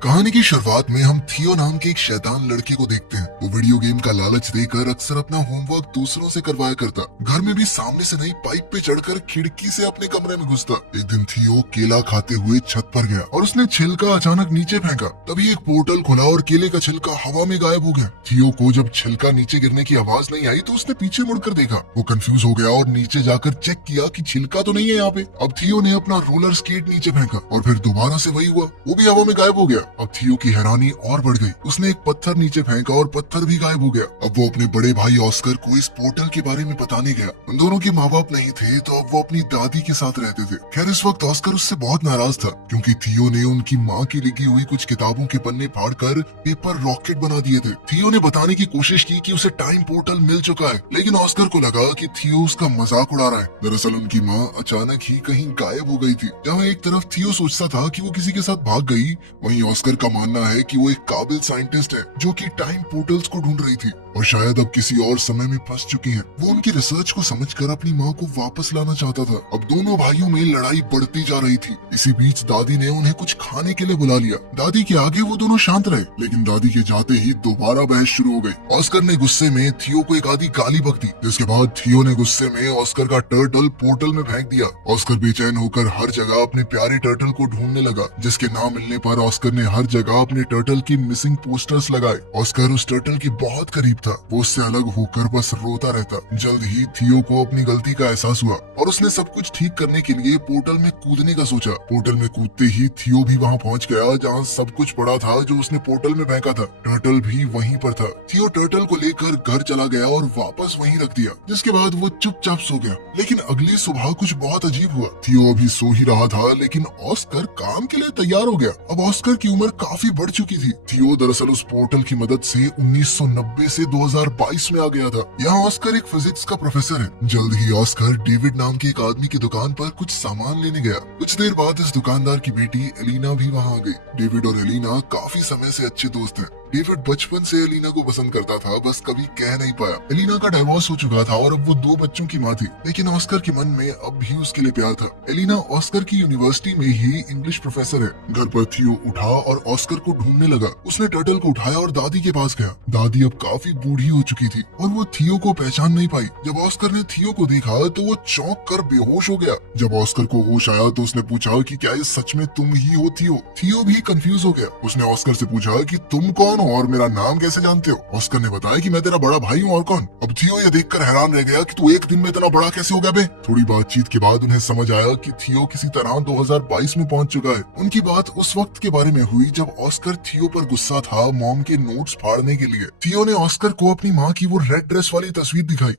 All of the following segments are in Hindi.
कहानी की शुरुआत में हम थियो नाम के एक शैतान लड़के को देखते हैं। वो वीडियो गेम का लालच देकर अक्सर अपना होमवर्क दूसरों से करवाया करता। घर में भी सामने से नहीं पाइप पे चढ़कर खिड़की से अपने कमरे में घुसता। एक दिन थियो केला खाते हुए छत पर गया और उसने छिलका अचानक नीचे फेंका। तभी एक पोर्टल खुला और केले का छिलका हवा में गायब हो गया। थियो को जब छिलका नीचे गिरने की आवाज नहीं आई तो उसने पीछे मुड़कर देखा। वो कंफ्यूज हो गया और नीचे जाकर चेक किया कि छिलका तो नहीं है यहाँ पे। अब थियो ने अपना रोलर स्केट नीचे फेंका और फिर दोबारा से वही हुआ, वो भी हवा में गायब हो गया। अब थियो की हैरानी और बढ़ गई। उसने एक पत्थर नीचे फेंका और पत्थर भी गायब हो गया। अब वो अपने बड़े भाई ऑस्कर को इस पोर्टल के बारे में बताने गया। उन दोनों के माँ बाप नहीं थे तो अब वो अपनी दादी के साथ रहते थे। खैर इस वक्त ऑस्कर उससे बहुत नाराज था क्योंकि थियो ने उनकी माँ की लिखी हुई कुछ किताबों के पन्ने फाड़कर पेपर रॉकेट बना दिए थे। थियो ने बताने की कोशिश की कि उसे टाइम पोर्टल मिल चुका है, लेकिन ऑस्कर को लगा कि थियो उसका मजाक उड़ा रहा है। दरअसल उनकी माँ अचानक ही कहीं गायब हो गई थी। जहाँ एक तरफ थियो सोचता था कि वो किसी के साथ भाग गई, वहीं ऑस्कर का मानना है कि वो एक काबिल साइंटिस्ट है जो कि टाइम पोर्टल्स को ढूंढ रही थी और शायद अब किसी और समय में फंस चुकी है। वो उनकी रिसर्च को समझकर अपनी माँ को वापस लाना चाहता था। अब दोनों भाइयों में लड़ाई बढ़ती जा रही थी। इसी बीच दादी ने उन्हें कुछ खाने के लिए बुला लिया। दादी के आगे वो दोनों शांत रहे, लेकिन दादी के जाते ही दोबारा बहस शुरू हो गई। ऑस्कर ने गुस्से में थियो को एक आधी गाली बक दी, जिसके बाद थियो ने गुस्से में ऑस्कर का टर्टल पोर्टल में फेंक दिया। ऑस्कर बेचैन होकर हर जगह अपने प्यारे टर्टल को ढूंढने लगा, जिसके ना मिलने पर ऑस्कर ने हर जगह अपने टर्टल की मिसिंग पोस्टर्स लगाए। ऑस्कर उस टर्टल के बहुत करीब था। वो उससे अलग होकर बस रोता रहता। जल्द ही थियो को अपनी गलती का एहसास हुआ और उसने सब कुछ ठीक करने के लिए पोर्टल में कूदने का सोचा। पोर्टल में कूदते ही थियो भी वहाँ पहुँच गया जहाँ सब कुछ पड़ा था जो उसने पोर्टल में फेंका था। टर्टल भी वहीं पर था। थियो टर्टल को लेकर घर चला गया और वापस वहीं रख दिया, जिसके बाद वो चुपचाप सो गया। लेकिन अगली सुबह कुछ बहुत अजीब हुआ। थियो अभी सो ही रहा था, लेकिन ऑस्कर काम के लिए तैयार हो गया। अब ऑस्कर की उम्र काफी बढ़ चुकी थी। थियो दरअसल उस पोर्टल की मदद से 1990 से 2022 में आ गया था। यहाँ ऑस्कर एक फिजिक्स का प्रोफेसर है। जल्द ही ऑस्कर डेविड नाम के एक आदमी की दुकान पर कुछ सामान लेने गया। कुछ देर बाद इस दुकानदार की बेटी एलिना भी वहाँ आ गई। डेविड और एलिना काफी समय से अच्छे दोस्त हैं। डेविड बचपन से एलिना को पसंद करता था, बस कभी कह नहीं पाया। एलिना का डाइवोर्स हो चुका था और अब वो 2 बच्चों की माँ थी, लेकिन ऑस्कर के मन में अब भी उसके लिए प्यार था। एलिना ऑस्कर की यूनिवर्सिटी में ही इंग्लिश प्रोफेसर है। घर पर थियो उठा और ऑस्कर को ढूंढने लगा। उसने टर्टल को उठाया और दादी के पास गया। दादी अब काफी बूढ़ी हो चुकी थी और वो थियो को पहचान नहीं पाई। जब ऑस्कर ने थियो को देखा तो वो चौंक कर बेहोश हो गया। जब ऑस्कर को होश आया तो उसने पूछा कि क्या ये सच में तुम ही हो थियो? थियो भी कंफ्यूज हो गया। उसने ऑस्कर से पूछा कि तुम कौन हो और मेरा नाम कैसे जानते हो? ऑस्कर ने बताया कि मैं तेरा बड़ा भाई हूँ, और कौन? अब थियो ये देखकर हैरान रह गया कि तू एक दिन में इतना बड़ा कैसे हो गया बे? थोड़ी बातचीत के बाद उन्हें समझ आया कि थियो किसी तरह 2022 में पहुंच चुका है। उनकी बात उस वक्त के बारे में हुई जब ऑस्कर थियो पर गुस्सा था मॉम के नोट्स फाड़ने के लिए। थियो ने ऑस्कर को अपनी माँ की वो रेड ड्रेस वाली तस्वीर दिखाई।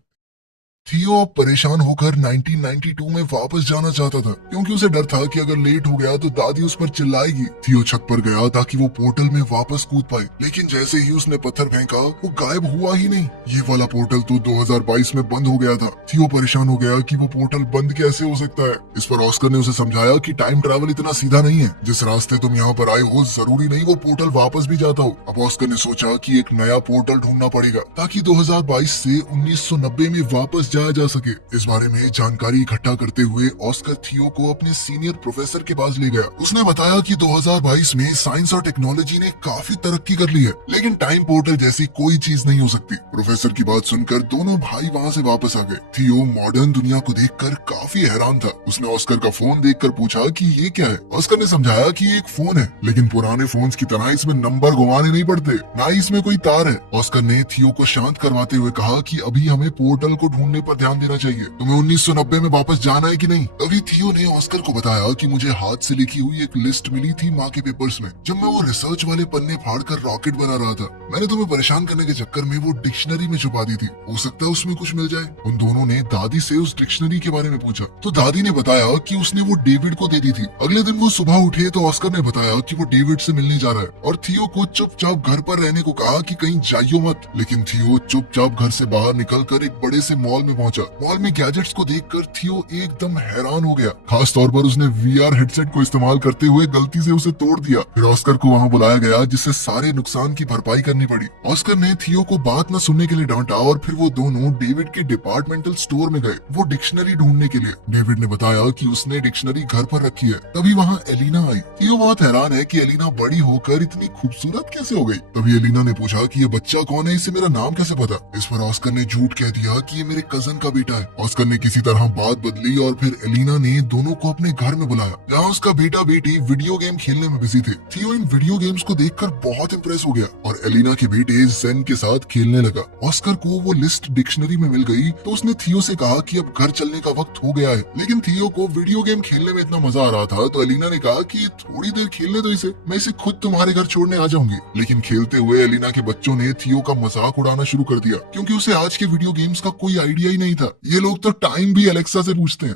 थियो अब परेशान होकर 1992 में वापस जाना चाहता था क्योंकि उसे डर था कि अगर लेट हो गया तो दादी उस पर चिल्लाएगी। थियो छत पर गया ताकि वो पोर्टल में वापस कूद पाए, लेकिन जैसे ही उसने पत्थर फेंका वो गायब हुआ ही नहीं। ये वाला पोर्टल तो 2022 में बंद हो गया था। थियो परेशान हो गया कि वो पोर्टल बंद कैसे हो सकता है। इस पर ऑस्कर ने उसे समझाया कि टाइम ट्रैवल इतना सीधा नहीं है। जिस रास्ते तुम यहाँ पर आए हो जरूरी नहीं वो पोर्टल वापस भी जाता हो। अब ऑस्कर ने सोचा कि एक नया पोर्टल ढूंढना पड़ेगा ताकि 2022 से 1990 में वापस जाया जा सके। इस बारे में जानकारी इकट्ठा करते हुए ऑस्कर थियो को अपने सीनियर प्रोफेसर के पास ले गया। उसने बताया कि 2022 में साइंस और टेक्नोलॉजी ने काफी तरक्की कर ली है, लेकिन टाइम पोर्टल जैसी कोई चीज नहीं हो सकती। प्रोफेसर की बात सुनकर दोनों भाई वहाँ से वापस आ गए। थियो मॉडर्न दुनिया को देखकर काफी हैरान था। उसने ऑस्कर का फोन देखकर पूछा कि ये क्या है। ऑस्कर ने समझाया कि ये एक फोन है, लेकिन पुराने फोन्स की तरह इसमें नंबर घुमाने नहीं पड़ते, ना ही इसमें कोई तार है। ऑस्कर ने थियो को शांत करवाते हुए कहा कि अभी हमें पोर्टल को ढूंढने पर ध्यान देना चाहिए। तुम्हें 1990 में वापस जाना है कि नहीं? तभी थियो ने ऑस्कर को बताया कि मुझे हाथ से लिखी हुई एक लिस्ट मिली थी माँ के पेपर्स में, जब मैं वो रिसर्च वाले पन्ने फाड़कर रॉकेट बना रहा था। मैंने तुम्हें परेशान करने के चक्कर में वो डिक्शनरी में छुपा दी थी। हो सकता है उसमें कुछ मिल जाए। उन दोनों ने दादी से उस डिक्शनरी के बारे में पूछा तो दादी ने बताया कि उसने वो डेविड को दे दी थी। अगले दिन वो सुबह उठे तो ऑस्कर ने बताया कि वो डेविड से मिलने जा रहा है और थियो को चुपचाप घर पर रहने को कहा कि कहीं जाइयो मत। लेकिन थियो चुपचाप घर से बाहर निकलकर एक बड़े से मॉल में पहुंचा। मॉल में गैजेट्स को देखकर थियो एकदम हैरान हो गया। खास तौर पर उसने वीआर हेडसेट को इस्तेमाल करते हुए गलती से उसे तोड़ दिया। फिर ऑस्कर को वहां बुलाया गया, जिससे सारे नुकसान की भरपाई करनी पड़ी। ऑस्कर ने थियो को बात न सुनने के लिए डांटा और फिर वो दोनों डेविड के डिपार्टमेंटल स्टोर में गए, वो डिक्शनरी ढूंढने के लिए। डेविड ने बताया कि उसने डिक्शनरी घर पर रखी है। तभी वहाँ एलिना आई। थियो बहुत हैरान है कि एलिना बड़ी होकर इतनी खूबसूरत कैसे हो गई। तभी एलिना ने पूछा कि ये बच्चा कौन है, इसे मेरा नाम कैसे पता। इस पर ऑस्कर ने झूठ कह दिया कि ये मेरे कजन का बेटा है। ऑस्कर ने किसी तरह बात बदली और फिर एलिना ने दोनों को अपने घर में बुलाया, जहाँ उसका बेटा बेटी वीडियो गेम खेलने में बिजी थे। थियो इन वीडियो गेम्स को देखकर बहुत इंप्रेस हो गया और एलिना के बेटे जेन के साथ खेलने लगा। ऑस्कर को वो लिस्ट डिक्शनरी में मिल गई तो उसने थियो से कहा कि अब घर चलने का वक्त हो गया है। लेकिन थियो को वीडियो गेम खेलने में इतना मजा आ रहा था तो एलिना ने कहा कि थोड़ी देर खेलने दो इसे, मैं इसे खुद तुम्हारे घर छोड़ने आ जाऊंगी। लेकिन खेलते हुए एलिना के बच्चों ने थियो का मजाक उड़ाना शुरू कर दिया, क्योंकि उसे आज के वीडियो गेम्स का कोई आइडिया ही नहीं था। ये लोग तो टाइम भी अलेक्सा से पूछते हैं।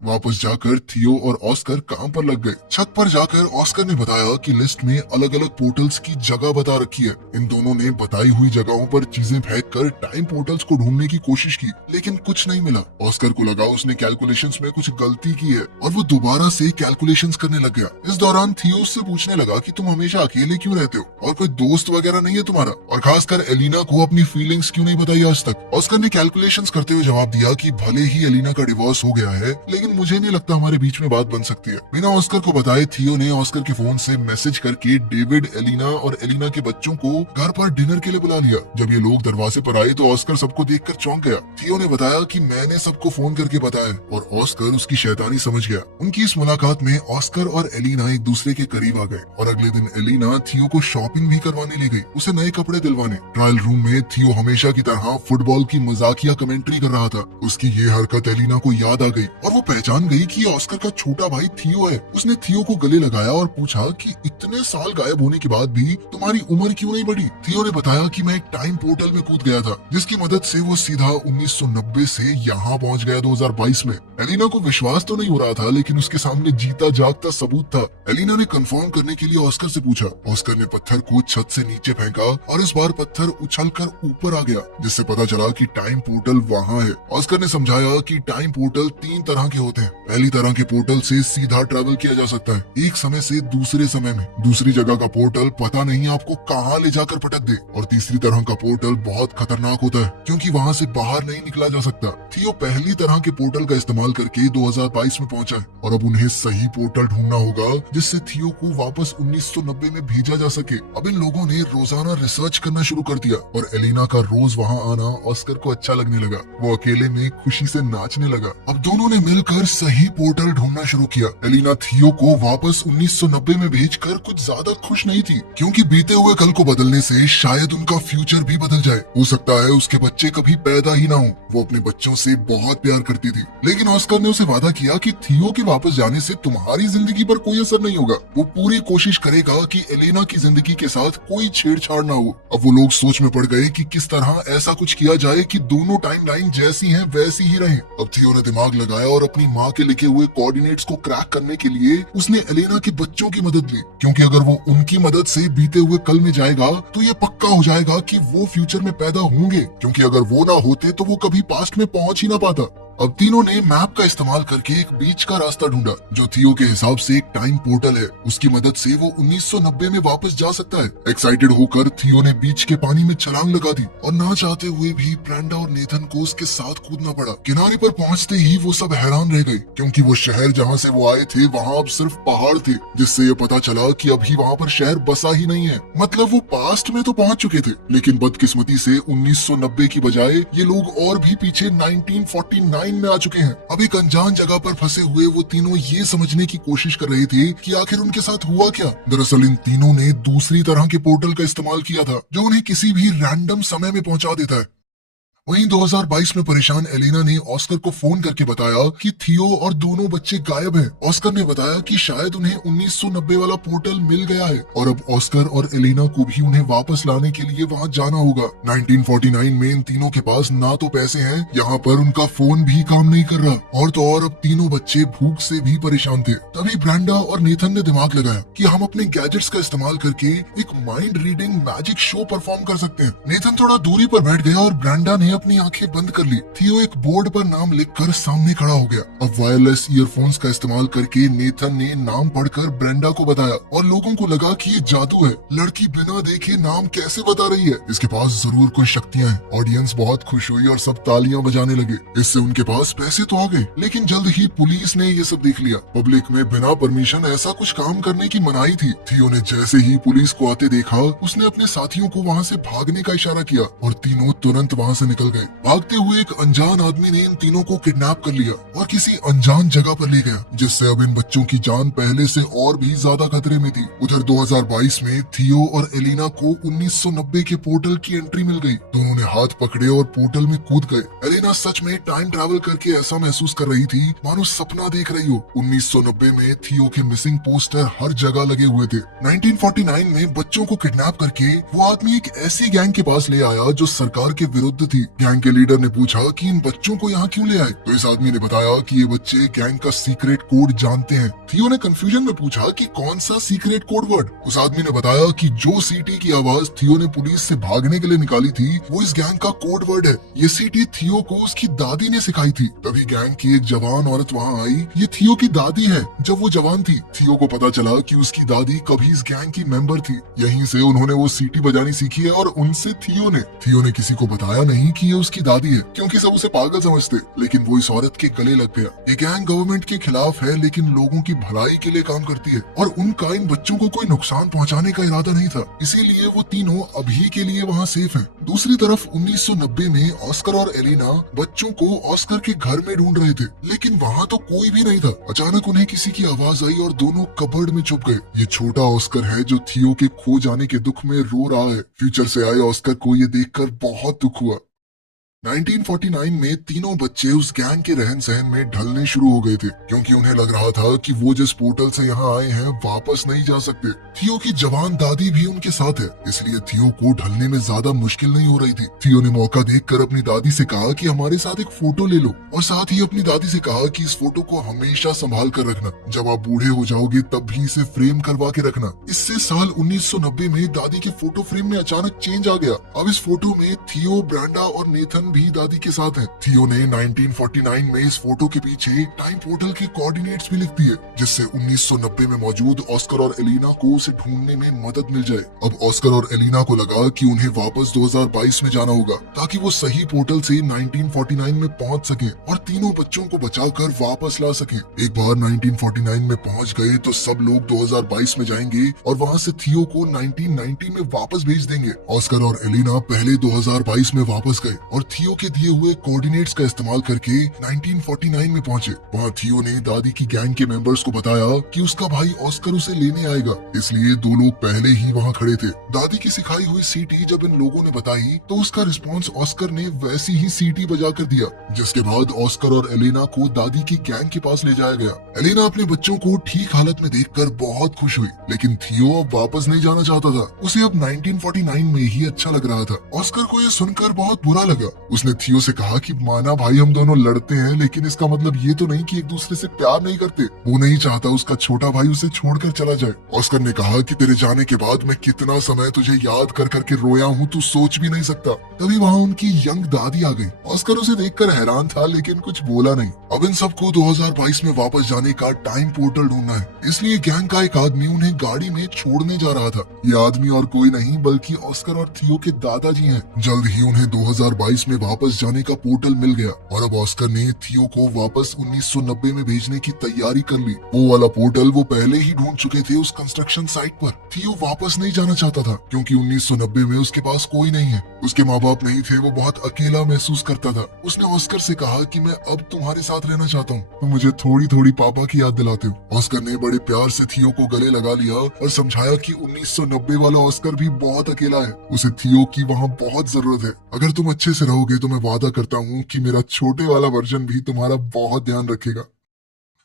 वापस जाकर थियो और ऑस्कर काम पर लग गए। छत पर जाकर ऑस्कर ने बताया कि लिस्ट में अलग अलग पोर्टल्स की जगह बता रखी है। इन दोनों ने बताई हुई जगहों पर चीजें फेंक कर टाइम पोर्टल्स को ढूंढने की कोशिश की, लेकिन कुछ नहीं मिला। ऑस्कर को लगा उसने कैलकुलेशंस में कुछ गलती की है और वो दोबारा से कैलकुलेशंस करने लग गया। इस दौरान थियो उससे पूछने लगा कि तुम हमेशा अकेले क्यों रहते हो और कोई दोस्त वगैरह नहीं है तुम्हारा, और खासकर एलिना को अपनी फीलिंग्स क्यों नहीं बताई आज तक। ऑस्कर ने कैलकुलेशंस करते हुए जवाब दिया कि भले ही एलिना का डिवोर्स हो गया है, लेकिन मुझे नहीं लगता हमारे बीच में बात बन सकती है। बिना ऑस्कर को बताए थियो ने ऑस्कर के फोन से मैसेज करके डेविड, एलिना और एलिना के बच्चों को घर पर डिनर के लिए बुला लिया। जब ये लोग दरवाजे पर आए तो ऑस्कर सबको देखकर चौंक गया। थियो ने बताया कि मैंने सबको फोन करके बताया और ऑस्कर उसकी शैतानी समझ गया। उनकी इस मुलाकात में ऑस्कर और एलिना एक दूसरे के करीब आ गए और अगले दिन एलिना थियो को शॉपिंग भी करवाने ले गई, उसे नए कपड़े दिलवाने। ट्रायल रूम में थियो हमेशा की तरह फुटबॉल की मजाकिया कमेंट्री कर रहा था। उसकी ये हरकत एलिना को याद आ गई और वो पहचान गई कि ऑस्कर का छोटा भाई थियो है। उसने थियो को गले लगाया और पूछा कि इतने साल गायब होने के बाद भी तुम्हारी उम्र क्यों नहीं बढ़ी। थियो ने बताया कि मैं एक टाइम पोर्टल में कूद गया था, जिसकी मदद से वो सीधा 1990 से यहाँ पहुँच गया 2022 में। एलिना को विश्वास तो नहीं हो रहा था, लेकिन उसके सामने जीता जागता सबूत था। एलिना ने कंफर्म करने के लिए ऑस्कर से पूछा। ऑस्कर ने पत्थर को छत से नीचे फेंका और इस बार पत्थर उछलकर ऊपर आ गया, जिससे पता चला कि टाइम पोर्टल वहाँ है। ऑस्कर ने समझाया कि टाइम पोर्टल 3 तरह के होते हैं। पहली तरह के पोर्टल से सीधा ट्रैवल किया जा सकता है, एक समय से दूसरे समय में। दूसरी जगह का पोर्टल पता नहीं आपको कहाँ ले जाकर पटक दे। और तीसरी तरह का पोर्टल बहुत खतरनाक होता है, क्योंकि वहाँ से बाहर नहीं निकला जा सकता। थियो पहली तरह के पोर्टल का इस्तेमाल करके 2022 में पहुंचा है और अब उन्हें सही पोर्टल ढूंढना होगा जिससे थियो को वापस 1990 में भेजा जा सके। अब इन लोगों ने रोजाना रिसर्च करना शुरू कर दिया और एलिना का रोज वहाँ आना ऑस्कर को अच्छा लगने लगा। वो अकेले में खुशी से नाचने लगा। अब दोनों ने मिलकर सही पोर्टल ढूंढना शुरू किया। एलिना थियो को वापस 1990 में भेजकर कुछ ज्यादा खुश नहीं थी, क्योंकि बीते हुए कल को बदलने से शायद उनका फ्यूचर भी बदल जाए। हो सकता है उसके बच्चे कभी पैदा ही ना हो। वो अपने बच्चों से बहुत प्यार करती थी, लेकिन ऑस्कर ने उसे वादा किया कि थियो के वापस जाने से तुम्हारी जिंदगी पर कोई असर नहीं होगा। वो पूरी कोशिश करेगा कि एलिना की जिंदगी के साथ कोई छेड़छाड़ ना हो। अब वो लोग सोच में पड़ गए कि किस तरह ऐसा कुछ किया जाए कि दोनों टाइमलाइन जैसी हैं वैसी ही रहें। अब थियो ने दिमाग लगाया और अपनी माँ के लिखे हुए कोऑर्डिनेट्स को क्रैक करने के लिए उसने एलिना के बच्चों की मदद ली, क्योंकि अगर वो उनकी मदद से बीते हुए कल में जाएगा तो ये पक्का हो जाएगा कि वो फ्यूचर में पैदा होंगे, क्योंकि अगर वो ना होते तो वो कभी पास्ट में पहुंच ही ना पाता। अब तीनों ने मैप का इस्तेमाल करके एक बीच का रास्ता ढूंढा, जो थियो के हिसाब से एक टाइम पोर्टल है। उसकी मदद से वो 1990 में वापस जा सकता है। एक्साइटेड होकर थियो ने बीच के पानी में छलांग लगा दी और ना चाहते हुए भी ब्रेंडा और नेथन को उसके साथ कूदना पड़ा। किनारे पर पहुंचते ही वो सब हैरान रह गए, क्योंकि वो शहर जहाँ से वो आए थे वहाँ अब सिर्फ पहाड़ थे, जिससे ये पता चला कि अभी वहाँ पर शहर बसा ही नहीं है। मतलब वो पास्ट में तो पहुंच चुके थे, लेकिन बदकिस्मती से 1990 की बजाय ये लोग और भी पीछे 1949 में आ चुके हैं। अब एक अनजान जगह पर फंसे हुए वो तीनों ये समझने की कोशिश कर रहे थे कि आखिर उनके साथ हुआ क्या। दरअसल इन तीनों ने दूसरी तरह के पोर्टल का इस्तेमाल किया था, जो उन्हें किसी भी रैंडम समय में पहुंचा देता है। वहीं 2022 में परेशान एलिना ने ऑस्कर को फोन करके बताया कि थियो और दोनों बच्चे गायब हैं। ऑस्कर ने बताया कि शायद उन्हें 1990 वाला पोर्टल मिल गया है और अब ऑस्कर और एलिना को भी उन्हें वापस लाने के लिए वहां जाना होगा। 1949 में इन तीनों के पास ना तो पैसे हैं, यहाँ पर उनका फोन भी काम नहीं कर रहा, और तो और अब तीनों बच्चे भूख से भी परेशान थे। तभी ब्रेंडा और नेथन ने दिमाग लगाया कि हम अपने गैजेट्स का इस्तेमाल करके एक mind reading magic show perform कर सकते हैं। नेथन थोड़ा दूरी पर बैठ गया और ब्रेंडा ने अपनी आंखें बंद कर ली। थियो एक बोर्ड पर नाम लिखकर सामने खड़ा हो गया। अब वायरलेस ईयरफोन्स का इस्तेमाल करके नेथन ने नाम पढ़कर ब्रेंडा को बताया और लोगों को लगा कि ये जादू है। लड़की बिना देखे नाम कैसे बता रही है, इसके पास जरूर कोई शक्तियां हैं। ऑडियंस बहुत खुश हुई और सब तालियां बजाने लगे। इससे उनके पास पैसे तो आ गए, लेकिन जल्द ही पुलिस ने ये सब देख लिया। पब्लिक में बिना परमिशन ऐसा कुछ काम करने की मनाही थी। थियो ने जैसे ही पुलिस को आते देखा, उसने अपने साथियों को वहाँ से भागने का इशारा किया और तीनों तुरंत वहाँ से निकल गए। भागते हुए एक अनजान आदमी ने इन तीनों को किडनैप कर लिया और किसी अनजान जगह पर ले गया, जिससे अब इन बच्चों की जान पहले से और भी ज्यादा खतरे में थी। उधर 2022 में थियो और एलिना को 1990 के पोर्टल की एंट्री मिल गई। दोनों ने हाथ पकड़े और पोर्टल में कूद गए। एलिना सच में टाइम ट्रैवल करके ऐसा महसूस कर रही थी मानो सपना देख रही हो। 1990 में थियो के मिसिंग पोस्टर हर जगह लगे हुए थे। 1949 में बच्चों को किडनैप करके वो आदमी एक ऐसी गैंग के पास ले आया जो सरकार के विरुद्ध थी। गैंग के लीडर ने पूछा कि इन बच्चों को यहाँ क्यों ले आए, तो इस आदमी ने बताया कि ये बच्चे गैंग का सीक्रेट कोड जानते हैं। थियो ने कंफ्यूजन में पूछा कि कौन सा सीक्रेट कोड वर्ड। उस आदमी ने बताया कि जो सीटी की आवाज थियो ने पुलिस से भागने के लिए निकाली थी वो इस गैंग का कोड वर्ड है। ये सीटी थियो को उसकी दादी ने सिखाई थी। तभी गैंग की एक जवान औरत वहाँ आई। ये थियो की दादी है जब वो जवान थी। थियो को पता चला कि उसकी दादी कभी इस गैंग की मेंबर थी। यहीं से उन्होंने वो सीटी बजानी सीखी है और उनसे थियो ने किसी को बताया नहीं कि ये उसकी दादी है, क्योंकि सब उसे पागल समझते। लेकिन वो इस औरत के गले लग गया। ये गैंग गवर्नमेंट के खिलाफ है, लेकिन लोगों की भलाई के लिए काम करती है और उनका इन बच्चों को कोई नुकसान पहुंचाने का इरादा नहीं था। इसीलिए वो तीनों अभी के लिए वहाँ सेफ हैं। दूसरी तरफ 1990 में ऑस्कर और एलिना बच्चों को ऑस्कर के घर में ढूंढ रहे थे, लेकिन वहाँ तो कोई भी नहीं था। अचानक उन्हें किसी की आवाज आई और दोनों कबर्ड में छुप गए। ये छोटा ऑस्कर है जो थियो के खो जाने के दुख में रो रहा है। फ्यूचर से आए ऑस्कर को ये देखकर बहुत दुख हुआ। 1949 में तीनों बच्चे उस गैंग के रहन सहन में ढलने शुरू हो गए थे, क्योंकि उन्हें लग रहा था कि वो जिस पोर्टल से यहाँ आए हैं वापस नहीं जा सकते। थियो की जवान दादी भी उनके साथ है, इसलिए थियो को ढलने में ज्यादा मुश्किल नहीं हो रही थी। थियो ने मौका देखकर अपनी दादी से कहा कि हमारे साथ एक फोटो ले लो, और साथ ही अपनी दादी से कहा कि इस फोटो को हमेशा संभाल कर रखना। जब आप बूढ़े हो जाओगे तब भी इसे फ्रेम करवा के रखना। इससे साल 1990 में दादी के फोटो फ्रेम में अचानक चेंज आ गया। अब इस फोटो में थियो, ब्रांडा और नेथन भी दादी के साथ हैं। थियो ने 1949 में इस फोटो के पीछे टाइम पोर्टल के कोऑर्डिनेट्स भी लिख दिए, जिससे 1990 में मौजूद ऑस्कर और एलिना को उसे ढूंढने में मदद मिल जाए। अब ऑस्कर और एलिना को लगा कि उन्हें वापस 2022 में जाना होगा, ताकि वो सही पोर्टल से 1949 में पहुंच सके और तीनों बच्चों को बचाकर वापस ला सके। एक बार 1949 में पहुंच गए तो सब लोग 2022 में जाएंगे और वहां से थियो को 1990 में वापस भेज देंगे। ऑस्कर और एलिना पहले 2022 में वापस गए और थियो के दिए हुए कोऑर्डिनेट्स का इस्तेमाल करके 1949 में पहुंचे। वहाँ थियो ने दादी की गैंग के मेंबर्स को बताया कि उसका भाई ऑस्कर उसे लेने आएगा, इसलिए दो लोग पहले ही वहाँ खड़े थे। दादी की सिखाई हुई सीटी जब इन लोगों ने बताई तो उसका रिस्पॉन्स ऑस्कर ने वैसी ही सीटी बजा कर दिया, जिसके बाद ऑस्कर और एलिना को दादी की गैंग के पास ले जाया गया। एलिना अपने बच्चों को ठीक हालत में देखकर बहुत खुश हुई, लेकिन थियो अब वापस नहीं जाना चाहता था। उसे अब 1949 में ही अच्छा लग रहा था। ऑस्कर को यह सुनकर बहुत बुरा लगा। उसने थियो से कहा कि माना भाई हम दोनों लड़ते हैं, लेकिन इसका मतलब ये तो नहीं कि एक दूसरे से प्यार नहीं करते। वो नहीं चाहता उसका छोटा भाई उसे छोड़कर चला जाए। ऑस्कर ने कहा कि तेरे जाने के बाद मैं कितना समय तुझे याद कर करके रोया हूँ, तू सोच भी नहीं सकता। तभी वहाँ उनकी यंग दादी आ गई। ऑस्कर उसे देखकर हैरान था, लेकिन कुछ बोला नहीं। अब इन सबको 2022 में वापस जाने का टाइम पोर्टल ढूंढना है, इसलिए गैंग का एक आदमी उन्हें गाड़ी में छोड़ने जा रहा था। ये आदमी और कोई नहीं बल्कि ऑस्कर और थियो के दादाजी हैं। जल्द ही उन्हें 2022 में वापस जाने का पोर्टल मिल गया और अब ऑस्कर ने थियो को वापस 1990 में भेजने की तैयारी कर ली। वो वाला पोर्टल वो पहले ही ढूंढ चुके थे उस कंस्ट्रक्शन साइट पर। थियो वापस नहीं जाना चाहता था, क्योंकि 1990 में उसके पास कोई नहीं है। उसके माँ बाप नहीं थे, वो बहुत अकेला महसूस करता था। उसने ऑस्कर से कहा कि मैं अब तुम्हारे साथ रहना चाहता हूँ, तो मुझे थोड़ी थोड़ी पापा की याद दिलाते हो। ऑस्कर ने बड़े प्यार से थियो को गले लगा लिया और समझाया कि 1990 वाला ऑस्कर भी बहुत अकेला है, उसे थियो की वहाँ बहुत जरूरत है। अगर तुम अच्छे से रहोगे तो मैं वादा करता हूँ कि मेरा छोटे वाला वर्जन भी तुम्हारा बहुत ध्यान रखेगा।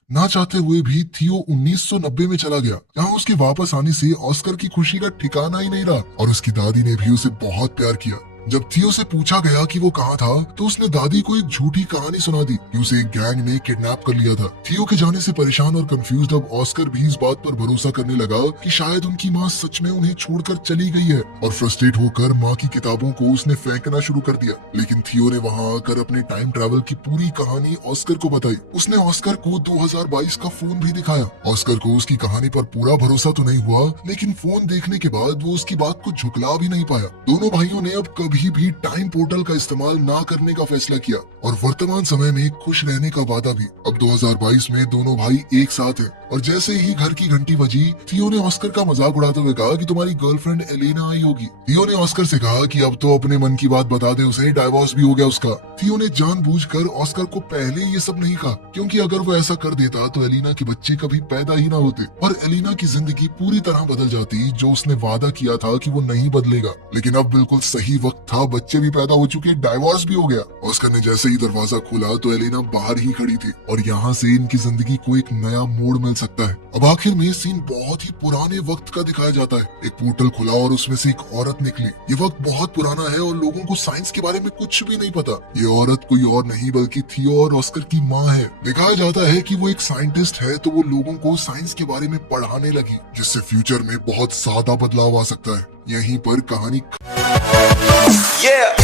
ना चाहते हुए भी थियो 1990 में चला गया, जहाँ उसके वापस आने से ऑस्कर की खुशी का ठिकाना ही नहीं रहा और उसकी दादी ने भी उसे बहुत प्यार किया। जब थियो से पूछा गया कि वो कहाँ था, तो उसने दादी को एक झूठी कहानी सुना दी कि उसे एक गैंग ने किडनैप कर लिया था। थियो के जाने से परेशान और कंफ्यूज्ड अब ऑस्कर भी इस बात पर भरोसा करने लगा कि शायद उनकी माँ सच में उन्हें छोड़कर चली गई है, और फ्रस्ट्रेट होकर माँ की किताबों को उसने फेंकना शुरू कर दिया। लेकिन थियो ने वहाँ आकर अपने टाइम ट्रैवल की पूरी कहानी ऑस्कर को बताई। उसने ऑस्कर को 2022 का फोन भी दिखाया। ऑस्कर को उसकी कहानी पर पूरा भरोसा तो नहीं हुआ, लेकिन फोन देखने के बाद वो उसकी बात को झुकला भी नहीं पाया। दोनों भाइयों ने अब कभी भी टाइम पोर्टल का इस्तेमाल ना करने का फैसला किया और वर्तमान समय में खुश रहने का वादा भी। अब 2022 में दोनों भाई एक साथ हैं, और जैसे ही घर की घंटी बजी, थियो ने ऑस्कर का मजाक उड़ाते हुए कहा कि तुम्हारी गर्लफ्रेंड एलेना आई होगी। थियो ने ऑस्कर से कहा कि अब तो अपने मन की बात बता दे उसे, डाइवोर्स भी हो गया उसका। थियो ने जानबूझकर ऑस्कर को पहले ये सब नहीं कहा, क्योंकि अगर वो ऐसा कर देता तो एलिना के बच्चे कभी पैदा ही ना होते और एलिना की जिंदगी पूरी तरह बदल जाती, जो उसने वादा किया था कि वो नहीं बदलेगा। लेकिन अब बिल्कुल सही वक्त था, बच्चे भी पैदा हो चुके, डाइवोर्स भी हो गया। ऑस्कर ने जैसे ही दरवाजा खोला तो एलिना बाहर ही खड़ी थी, और यहाँ से इनकी जिंदगी को एक नया मोड़ मिल सकता है। अब आखिर में सीन बहुत ही पुराने वक्त का दिखाया जाता है। एक पोर्टल खुला और उसमें से एक औरत निकली। ये वक्त बहुत पुराना है और लोगों को साइंस के बारे में कुछ भी नहीं पता। ये औरत कोई और नहीं बल्कि थियो और ऑस्कर की माँ है। दिखाया जाता है कि वो एक साइंटिस्ट है, तो वो लोगों को साइंस के बारे में पढ़ाने लगी, जिससे फ्यूचर में बहुत ज्यादा बदलाव आ सकता है। यहीं पर कहानी Yeah.